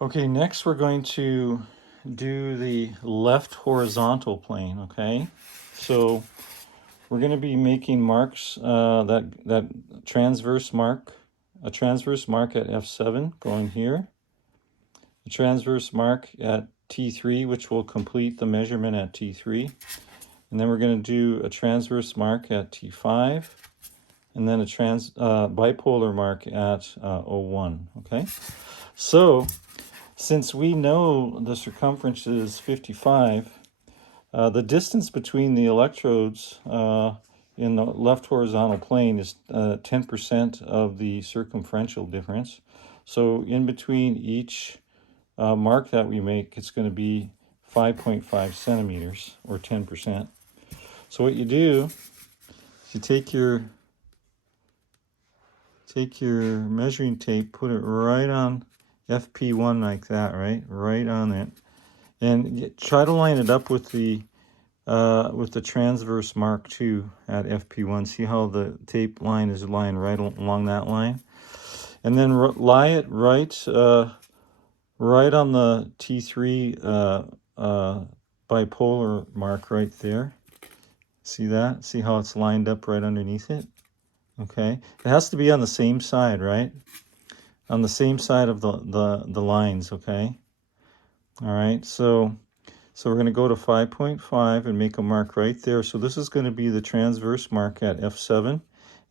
Okay, next we're going to do the left horizontal plane, okay? So we're going to be making marks, that transverse mark, a transverse mark at F7 going here, a transverse mark at T3, which will complete the measurement at T3, and then we're going to do a transverse mark at T5, and then a bipolar mark at O1, okay? So since we know the circumference is 55, the distance between the electrodes in the left horizontal plane is 10% of the circumferential difference. So in between each mark that we make, it's going to be 5.5 centimeters, or 10%. So what you do is you take your measuring tape, put it right on FP1 like that, right on it, and try to line it up with the transverse mark 2 at FP1. See how the tape line is lying right along that line, and then lie it right on the T3 bipolar mark right there. See that? See how it's lined up right underneath it? Okay, it has to be on the same side, right? On the same side of the lines, okay? All right, so we're going to go to 5.5 and make a mark right there. So this is going to be the transverse mark at F7.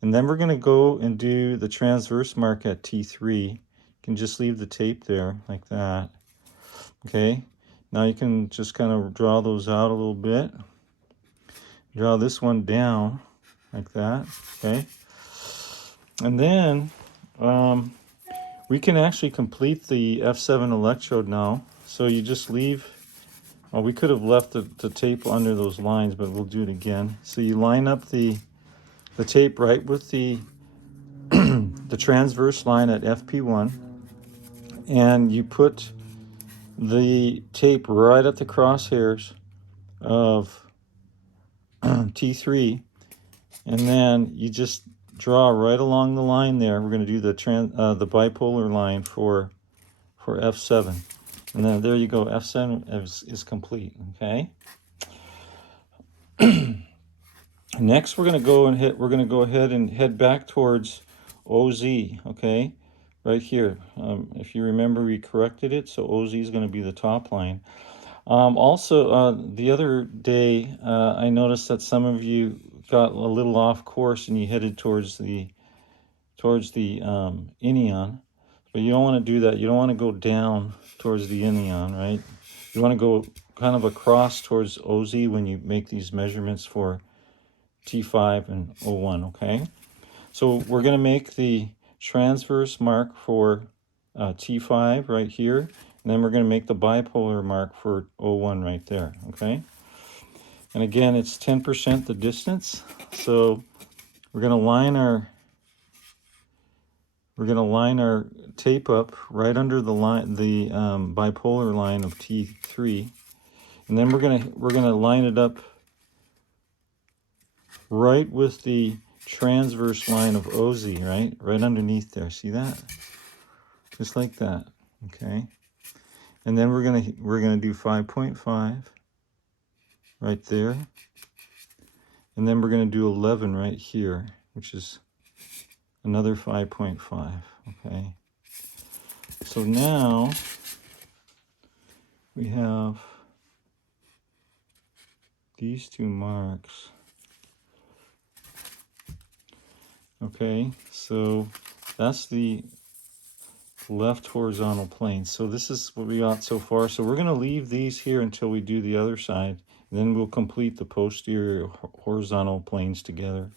And then we're going to go and do the transverse mark at T3. You can just leave the tape there like that. Okay, now you can just kind of draw those out a little bit. Draw this one down like that, okay? And then we can actually complete the F7 electrode now. So you just leave, well, we could have left the tape under those lines, but we'll do it again. So you line up the tape right with the the transverse line at FP1, and you put the tape right at the crosshairs of T3, and then you just draw right along the line there. We're going to do the bipolar line for F7. And then there you go, F7 is complete, okay? Next, we're going to go ahead and head back towards OZ, okay? Right here. If you remember, we corrected it, so OZ is going to be the top line. Also, the other day, I noticed that some of you got a little off course and you headed towards the inion. But you don't want to do that. You don't want to go down towards the inion, right? You want to go kind of across towards OZ when you make these measurements for T5 and O1, okay? So we're going to make the transverse mark for T5 right here, and then we're going to make the bipolar mark for O1 right there, okay? And again, it's 10% the distance, so we're going to line our tape up right under the line, the bipolar line of T3, and then we're gonna line it up right with the transverse line of OZ, right underneath there. See that? Just like that. Okay. And then we're gonna do 5.5 right there, and then we're gonna do 11 right here, which is another 5.5. Okay. So now we have these two marks. Okay, so that's the left horizontal plane. So this is what we got so far. So we're going to leave these here until we do the other side. Then we'll complete the posterior horizontal planes together.